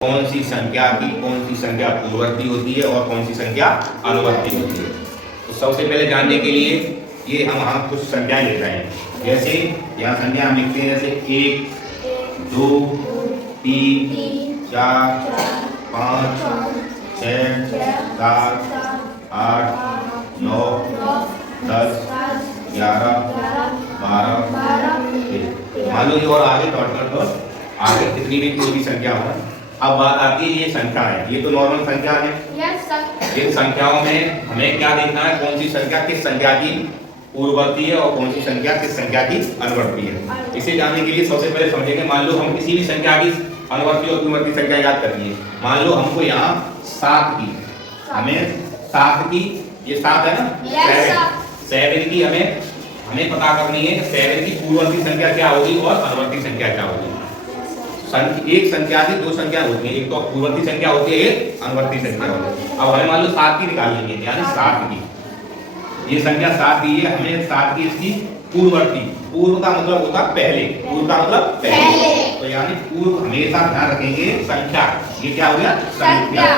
कौन सी संख्या की कौन सी संख्या पूर्ववर्ती होती है और कौन सी संख्या अनुवर्ती होती है। तो सबसे पहले जानने के लिए ये हम यहाँ कुछ संख्याएं लिख रहे हैं। जैसे यहाँ संख्या हम लिखते हैं जैसे 1 2 3 4 5 6 7 8 9 10 11 12 मान लो ये और आगे डॉट डॉट डॉट आगे कितनी भी कोई भी संख्या हो। अब बात आती है ये संख्या है, ये तो नॉर्मल संख्या है। इन संख्याओं में हमें क्या देखना है, कौन सी संख्या किस संख्या की पूर्ववर्ती है और कौन सी संख्या किस संख्या की अनुवर्ती है। इसे जानने के लिए सबसे पहले समझेंगे, मान लो हम किसी भी संख्या की अनुवर्ती और पूर्ववर्ती संख्या याद करनी है। मान लो हमको यहाँ 7 की, हमें 7 की, ये 7 है ना, 7 की हमें पता करनी है कि 7 की पूर्ववर्ती संख्या क्या होगी और अनुवर्ती संख्या क्या होगी। एक संख्या की दो संख्या होती है, एक तो पूर्ववर्ती संख्या होती है, एक अनुवर्ती संख्या होती है। अब हमें मान लो 7 की निकाल लेंगे, यानी 7 की, ये संख्या 7 दी है, हमें 7 की इसकी पूर्ववर्ती, पूर्व का मतलब होता पहले, पूर्व का मतलब पहले, तो यानी पूर्व हमेशा ध्यान रखेंगे संख्या, ये क्या हो गया संख्या।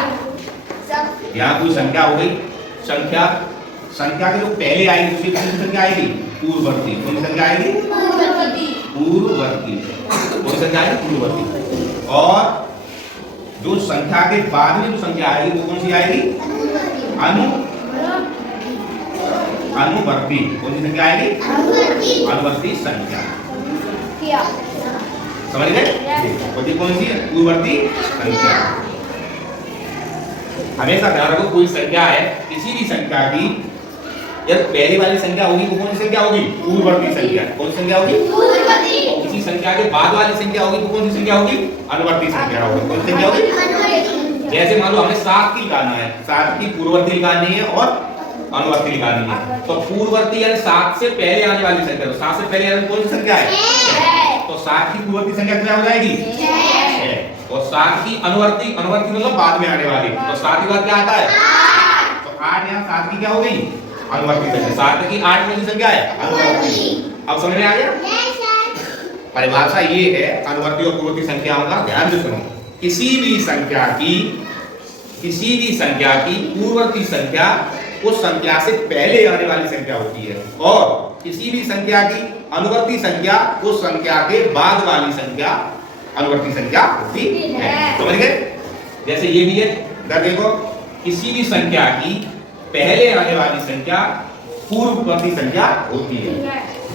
यहाँ कोई संख्या हो गई, संख्या के जो पहले आएगी उसी कौन सी संख्या आएगी, पूर्ववर्ती। कौन सी संख्या आएगी, पूर्ववर्ती। कौन सी संख्या आएगी, पूर्ववर्ती। और जो संख्या के बाद में जो संख्या आएगी वो कौन सी आएगी, अनुवर्ती। कौन सी संख्या आएगी, अनुवर्ती संख्या। समझ गए, और ये कौन सी है, पूर्ववर्ती संख्या। हमेशा ध्यान रखो, कोई संख्या है, किसी भी संख्या की जब पहली वाली संख्या होगी वो कौन सी संख्या होगी, पूर्ववर्ती संख्या। कौन सी संख्या होगी, पूर्ववर्ती। और किसी संख्या के बाद वाली संख्या होगी वो कौन सी संख्या होगी, अनुवर्ती संख्या होगी। कौन सी संख्या होगी, जैसे मान लो हमें 7 की निकालना है, 7 की पूर्ववर्ती निकालनी है और अनुवर्ती निकालनी है। तो पूर्ववर्ती यानी 7 से पहले आने वाली संख्या, तो 7 से पहले आने कौन सी संख्या है, तो 7 की पूर्ववर्ती संख्या क्या हो जाएगी, 6। और 7 की अनुवर्ती मतलब बाद में आने वाली, तो 7 के बाद क्या आता है, तो 8। यहाँ 7 की क्या हो गई, अनुवर्ती संख्या। 7 की 8 कौन सी संख्या है, अनुवर्ती। अब समझ में आ गया, परिभाषा ये है अनुवर्ती और पूर्ववर्ती संख्याओं का। ध्यान से सुनो, किसी भी संख्या की पूर्ववर्ती संख्या उस संख्या से पहले आने वाली संख्या होती है, और किसी भी संख्या की अनुवर्ती संख्या उस संख्या के बाद वाली संख्या अनुवर्ती संख्या होती है। समझ गए, जैसे ये भी है, इधर देखो, किसी भी संख्या की पहले आने वाली संख्या पूर्ववर्ती संख्या होती है।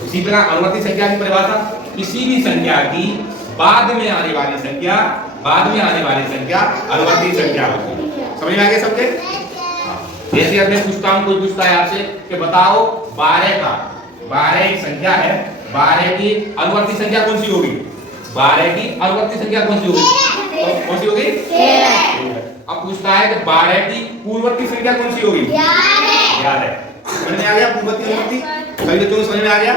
इसी प्रकार अनुवर्ती संख्या की परिभाषा, किसी भी संख्या की बाद में आने वाली संख्या अनुवर्ती संख्या होती है। समझ में आ गया सबके। जैसे अब मैं पूछता हूँ, कोई पूछता है आपसे कि बताओ 12 एक संख्या है, 12 की अनुवर्ती संख्या कौन सी होगी, 12 की अनुवर्ती संख्या कौन सी होगी, कौन सी होगी, 13। अब पूछता है कि 12 की पूर्ववर्ती संख्या कौन सी होगी, 11। समझ में आ गया, पूर्ववर्ती अनुवर्ती, सभी बच्चों को समझ में आ गया।